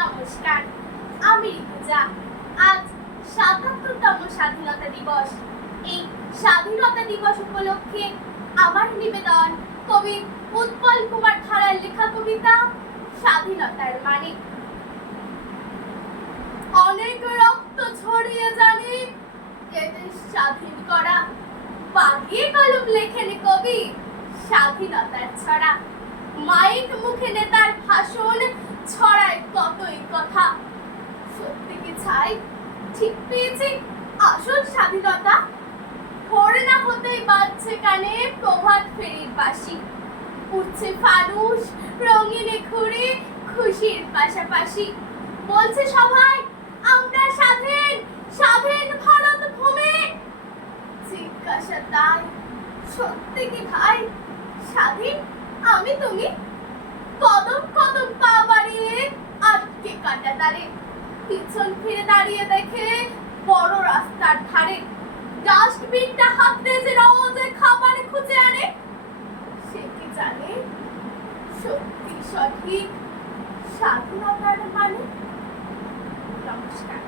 নমস্কার, আমি ঋতুজা। আজ ৭৭তম স্বাধীনতা দিবস। এই স্বাধীনতা দিবস উপলক্ষে আমার নিবেদন কবি উৎপল কুমার ধারার লেখা কবিতা স্বাধীনতার মানে। অনেক রক্ত ছড়িয়ে জানি এদেশ স্বাধীন করা, বাগিয়ে কলম লেখেনি কবি স্বাধীনতার ছড়া। মাইক মুখে নেতার ভাষণ ছড়ায় কতই কথা, সত্যি কি ছাই ঠিক পেয়েছি আসল স্বাধীনতা। ভোর না হতেই বাজছে কানে প্রভাত ফেরির বাঁশি, উঠছে ফানুস রঙিনে ঘুরে খুশির পাশাপাশি। বলছে সবাই আমরা স্বাধীন, স্বাধীন ভারত ভূমি। জিজ্ঞাসা তাই সত্যি কি ভাই স্বাধীন আমি তুমি? কদম কদম পা বাড়িয়ে আটকে কাটা তারে, পিছন ফিরে দাঁড়িয়ে দেখে বড় রাস্তার ধারে ডাস্টবিনটা হাতে যে রোজ খাবার খুঁজে আনে। সে কি জানে সত্যি সঠিক স্বাধীনতার মানে? নমস্কার।